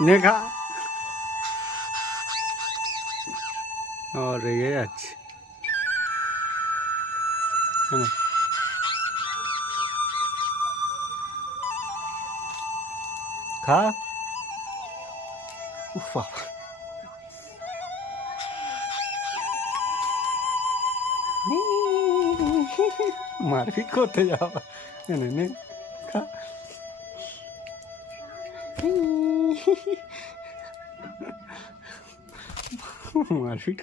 নে খা। ও রেগে যাচ্ছে। খা। উফ বাবা, মারপিট করতে যাওয়া। নে নে খা। মারপিট